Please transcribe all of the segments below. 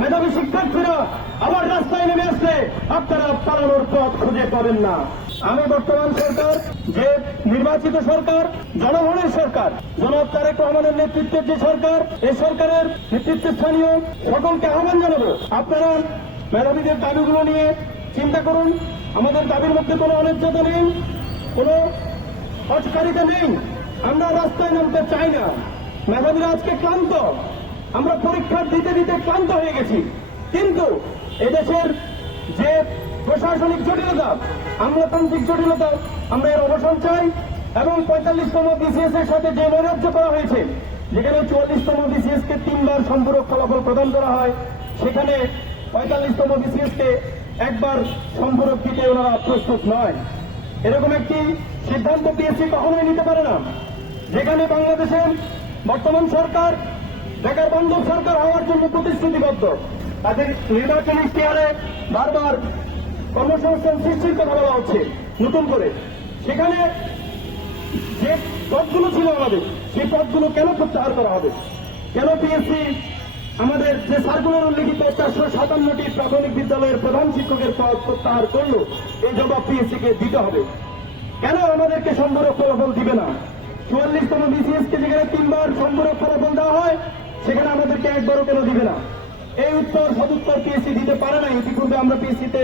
মেধাবী শিক্ষার্থীরা আবার রাস্তায় নেমে আসলে আপনারা পালানোর পথ খুঁজে পাবেন না। আমি বর্তমান সরকার, যে নির্বাচিত সরকার, জনগণের সরকার, জনাব তারেক রহমানের নেতৃত্বের যে সরকার, এই সরকারের নেতৃত্বে স্থানীয় সকলকে আহ্বান জানাবো, আপনারা মেধাবীদের দাবিগুলো নিয়ে চিন্তা করুন। আমাদের দাবির মধ্যে কোনো অন্যায্যতা নেই, কোনো হটকারিতা নেই। আমরা রাস্তায় নামতে চাই না। মেধাবীরা আজকে ক্লান্ত, আমরা পরীক্ষা দিতে দিতে ক্লান্ত হয়ে গেছি। কিন্তু এদেশের যে প্রশাসনিক জটিলতা, আমলাতান্ত্রিক জটিলতা, আমরা এর অবসান চাই। এবং 45তম বিসিএস এর সাথে যে নৈরাজ্য করা হয়েছে, যেখানে 44তম বিসিএস কে 3বার সম্পূরক ফলাফল প্রদান করা হয়, সেখানে 45তম বিসিএস কে একবার সম্পূরক দিতে ওনারা প্রস্তুত নয়। এরকম একটি সিদ্ধান্ত পিএসসি কখনোই নিতে পারে না। যেখানে বাংলাদেশের বর্তমান সরকার বেকার বান্ধব সরকার হওয়ার জন্য প্রতিশ্রুতিবদ্ধ, তাদের নির্বাচনী ইশতেহারে বারবার কর্মসংস্থান সৃষ্টির কথা বলা হচ্ছে নতুন করে। সেখানে যে পদগুলো ছিল আমাদের, সেই পদগুলো কেন প্রত্যাহার করা হবে? কেন পিএসসি আমাদের যে সার্কুলার উল্লিখিত 457টি প্রাথমিক বিদ্যালয়ের প্রধান শিক্ষকের পদ প্রত্যাহার করলো? এই জবাব পিএসসি কে দিতে হবে। কেন আমাদেরকে সম্পূরক ফলাফল দিবে না? 44তম বিসিএস কে যেখানে 3বার সম্পূরক ফলাফল দেওয়া হয়, সেখানে আমাদেরকে একবারও কেন দিবে না? এই উত্তর সদুত্তর পিএসসি দিতে পারে না। ইতিপূর্বে আমরা পিএসসিতে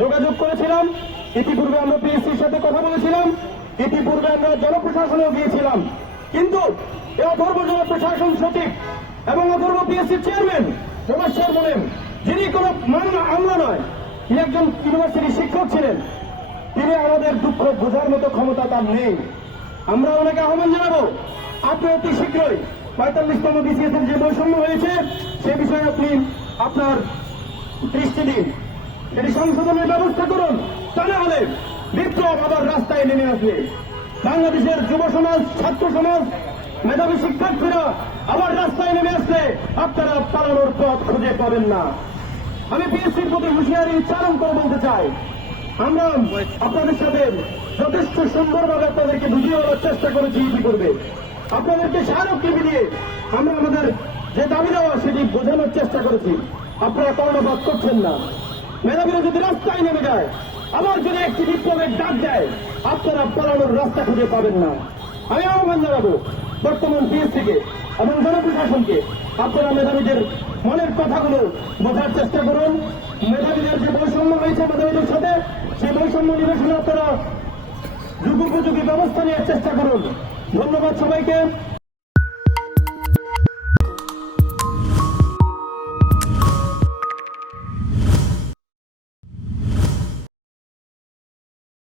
যোগাযোগ করেছিলাম, ইতিপূর্বে আমরা পিএসসির সাথে কথা বলেছিলাম, ইতিপূর্বে আমরা জনপ্রশাসনেও গিয়েছিলাম। কিন্তু এই অথর্ব জনপ্রশাসন সচিব এবং অথর্ব পিএসসির চেয়ারম্যান প্রবাসের বলেন, যিনি কোনো আমলা নয়, তিনি একজন ইউনিভার্সিটি শিক্ষক ছিলেন, তিনি আমাদের দুঃখ বোঝার মতো ক্ষমতা তার নেই। আমরা ওনাকে আহ্বান জানাবো, আপনি অতি শীঘ্রই 45তম বিসিএস এর যে বৈষম্য হয়েছে, সে বিষয়ে আপনি আপনার দৃষ্টি দিন, এটি সংশোধনের ব্যবস্থা করুন। তা না হলে বিপ্লব আবার রাস্তায় নেমে আসবে। বাংলাদেশের যুব সমাজ, ছাত্র সমাজ, মেধাবী শিক্ষার্থীরা আবার রাস্তায় নেমে আসলে আপনারা পালানোর পথ খুঁজে পাবেন না। আমি পিএসসির প্রতি হুঁশিয়ারি উচ্চারণ করে বলতে চাই, আমরা আপনাদের সাথে যথেষ্ট সুন্দরভাবে আপনাদেরকে বুঝিয়ে বলার চেষ্টা করেছি ইতিপূর্বে। আপনাদেরকে স্মারকলিপি দিয়ে আমরা আমাদের যে দাবি দেওয়া সেটি বোঝানোর চেষ্টা করেছি। আপনারা কর্ণপাত করছেন না। মেধাবীরা যদি রাস্তায় নেমে যায়, আবার যদি একটি বিপ্লবের ডাক দেয়, আপনারা পালানোর রাস্তা খুঁজে পাবেন না। আমি আহ্বান জানাবো বর্তমান পিএসসিকে এবং জনপ্রশাসনকে, আপনারা মেধাবীদের মনের কথাগুলো বোঝার চেষ্টা করুন। মেধাবীদের যে বৈষম্য হয়েছে মেধাবীদের সাথে, সেই বৈষম্য নিরসনে আপনারা যুগোপযোগী ব্যবস্থা নেওয়ার চেষ্টা করুন। ধন্যবাদ সবাইকে।